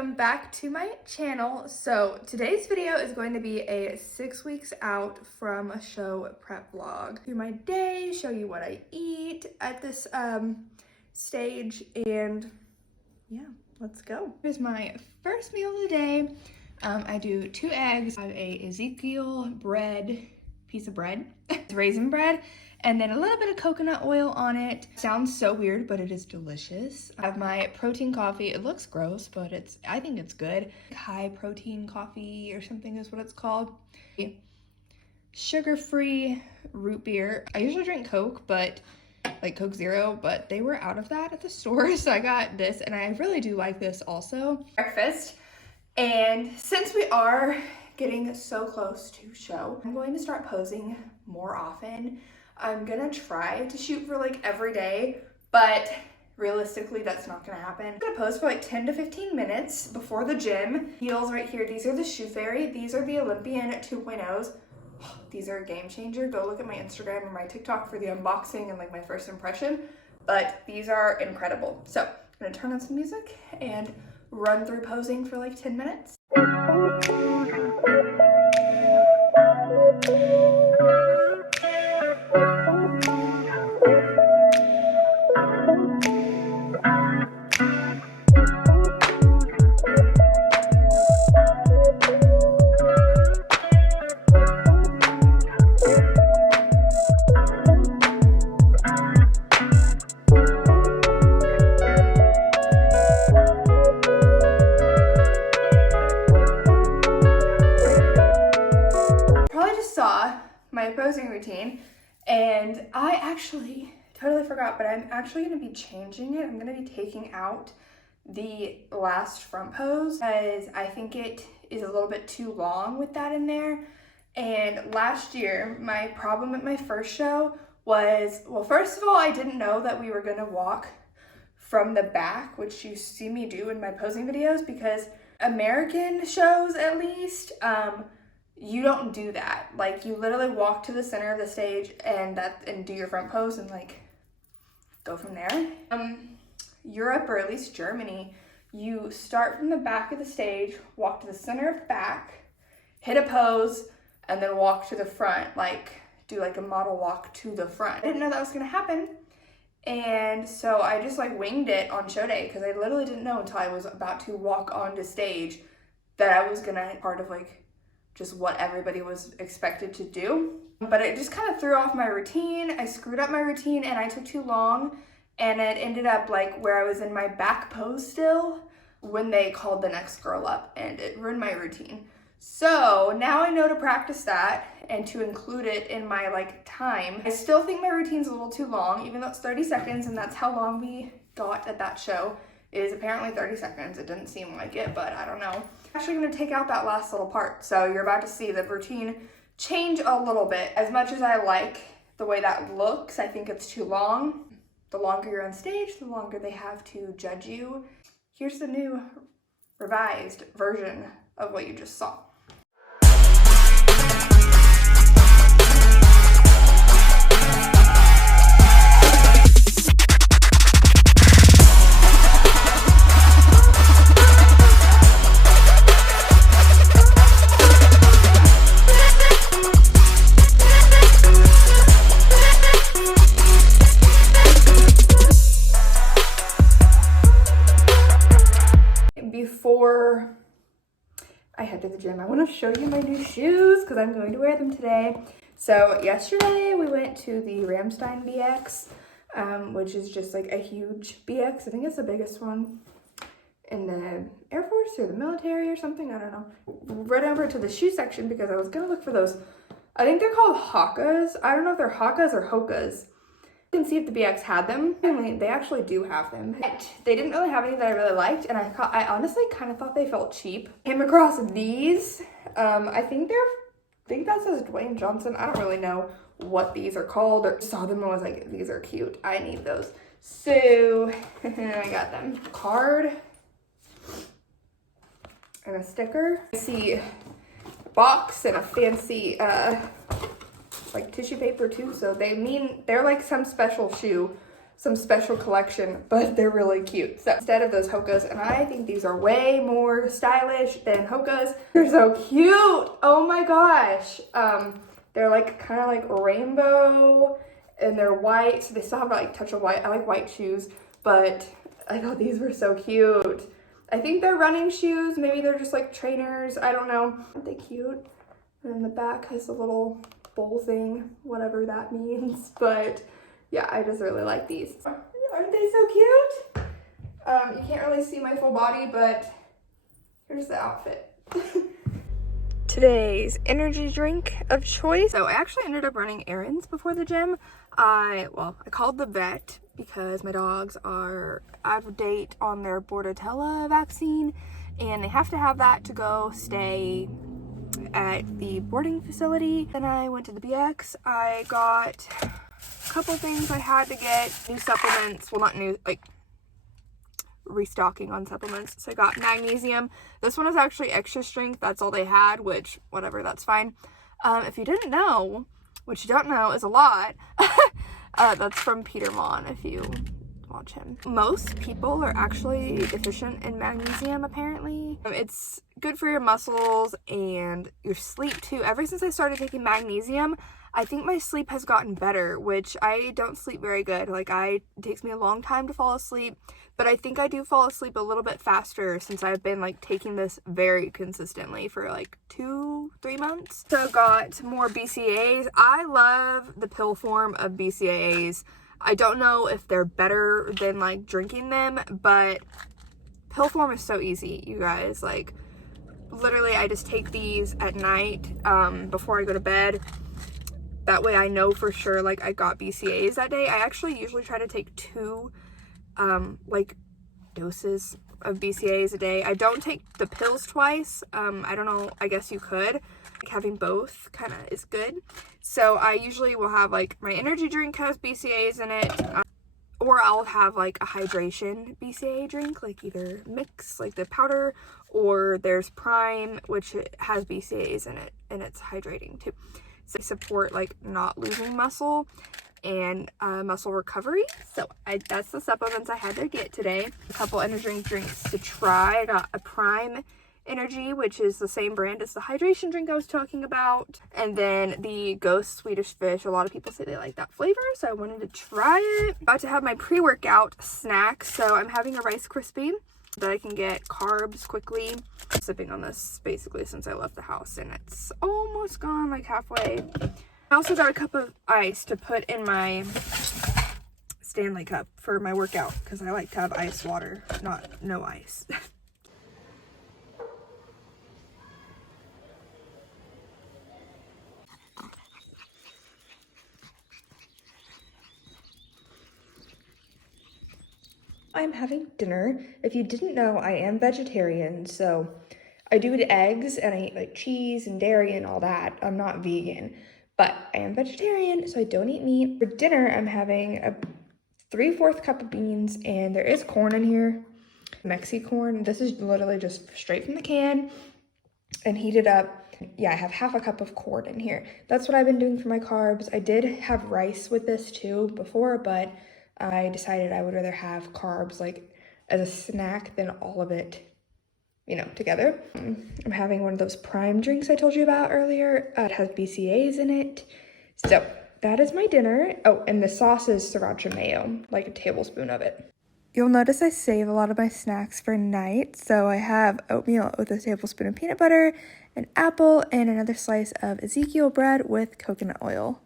welcome back to my channel. So today's video is going to be a 6 weeks out from a show prep vlog. Through my day, show you what I eat at this stage, and yeah, let's go. Here's my first meal of the day. I do 2 eggs, I have a Ezekiel piece of bread, raisin bread, and then a little bit of coconut oil on it. Sounds so weird, but it is delicious. I have my protein coffee. It looks gross, but I think it's good. High protein coffee or something is what it's called. Sugar-free root beer. I usually drink Coke, but like Coke Zero, but they were out of that at the store, so I got this, and I really do like this also. Breakfast, and since we are getting so close to show, I'm going to start posing more often. I'm gonna try to shoot for like every day, but realistically that's not gonna happen. I'm gonna pose for like 10 to 15 minutes before the gym. Heels right here, these are the Shoe Fairy. These are the Olympian 2.0s. These are a game changer. Go look at my Instagram or my TikTok for the unboxing and like my first impression, but these are incredible. So I'm gonna turn on some music and run through posing for like 10 minutes. My posing routine, and I actually totally forgot, but I'm actually going to be changing it. I'm going to be taking out the last front pose because I think it is a little bit too long with that in there. And last year my problem at my first show was, well, first of all, I didn't know that we were going to walk from the back, which you see me do in my posing videos, because American shows at least, you don't do that. Like, you literally walk to the center of the stage and do your front pose and like go from there. Europe, or at least Germany, you start from the back of the stage, walk to the center of back, hit a pose, and then walk to the front, like do like a model walk to the front. I didn't know that was gonna happen, and so I just like winged it on show day because I literally didn't know until I was about to walk onto stage that I was gonna part of like just what everybody was expected to do. But it just kind of threw off my routine. I screwed up my routine and I took too long, and it ended up like where I was in my back pose still when they called the next girl up, and it ruined my routine. So now I know to practice that and to include it in my like time. I still think my routine's a little too long, even though it's 30 seconds and that's how long we got at that show. It is apparently 30 seconds. It didn't seem like it, but I don't know. I'm actually gonna take out that last little part. So you're about to see the routine change a little bit. As much as I like the way that looks, I think it's too long. The longer you're on stage, the longer they have to judge you. Here's the new revised version of what you just saw. Before I head to the gym, I want to show you my new shoes because I'm going to wear them today. So yesterday we went to the Ramstein BX, which is just like a huge BX. I think it's the biggest one in the Air Force or the military or something. I don't know. Right over to the shoe section because I was going to look for those. I think they're called Hokas. I don't know if they're Hokas or Hokas. And see if the BX had them. I mean, they actually do have them. But they didn't really have any that I really liked, and I honestly kind of thought they felt cheap. Came across these. I think that says Dwayne Johnson. I don't really know what these are called. Or saw them and was like, these are cute. I need those. So I got them. Card and a sticker. I see a box and a fancy like tissue paper too, so they're like some special shoe. some special collection, but they're really cute. So instead of those Hokas, and I think these are way more stylish than Hokas. They're so cute. Oh my gosh. They're like kind of like rainbow, and they're white, so they still have like touch of white. I like white shoes, but I thought these were so cute. I think they're running shoes. Maybe they're just like trainers. I don't know. Aren't they cute? And then the back has a little bowl thing, whatever that means. But yeah, I just really like these. Aren't they so cute? You can't really see my full body, but here's the outfit. Today's energy drink of choice. So I actually ended up running errands before the gym. I called the vet because my dogs are out of date on their Bordetella vaccine, and they have to have that to go stay at the boarding facility. Then I went to the BX. I got a couple things I had to get. New supplements. Well, not new, like restocking on supplements. So I got magnesium. This one is actually extra strength. That's all they had, which whatever, that's fine. If you didn't know, which you don't know is a lot, that's from Peter Mon if you watch him. Most people are actually deficient in magnesium, apparently. It's good for your muscles and your sleep too. Ever since I started taking magnesium, I think my sleep has gotten better, which I don't sleep very good. Like it takes me a long time to fall asleep, but I think I do fall asleep a little bit faster since I've been like taking this very consistently for like 2-3 months. So got more BCAAs. I love the pill form of BCAAs. I don't know if they're better than like drinking them, but pill form is so easy, you guys. Like literally I just take these at night before I go to bed. That way I know for sure like I got BCAAs that day. I actually usually try to take 2 like doses of BCAAs a day. I don't take the pills twice. I don't know, I guess you could. Like having both kind of is good. So I usually will have like my energy drink has BCAAs in it, or I'll have like a hydration BCAA drink, like either mix like the powder, or there's Prime, which has BCAAs in it and it's hydrating too. So I support like not losing muscle and muscle recovery. So that's the supplements I had to get today. A couple energy drinks to try. I got a Prime Energy, which is the same brand as the hydration drink I was talking about, and then the Ghost Swedish Fish. A lot of people say they like that flavor, so I wanted to try it. About to have my pre-workout snack, so I'm having a Rice Krispie that I can get carbs quickly. I'm sipping on this basically since I left the house, and it's almost gone, like halfway. I also got a cup of ice to put in my Stanley cup for my workout because I like to have ice water, not no ice. I'm having dinner. If you didn't know, I am vegetarian, so I do eat eggs and I eat like cheese and dairy and all that. I'm not vegan, but I am vegetarian, so I don't eat meat. For dinner, I'm having a 3/4 cup of beans, and there is corn in here, Mexi corn. This is literally just straight from the can and heated up. Yeah, I have 1/2 cup of corn in here. That's what I've been doing for my carbs. I did have rice with this too before, but I decided I would rather have carbs like as a snack than all of it, you know, together. I'm having one of those Prime drinks I told you about earlier. It has BCAAs in it. So that is my dinner. Oh, and the sauce is sriracha mayo, like a tablespoon of it. You'll notice I save a lot of my snacks for night. So I have oatmeal with a tablespoon of peanut butter, an apple, and another slice of Ezekiel bread with coconut oil.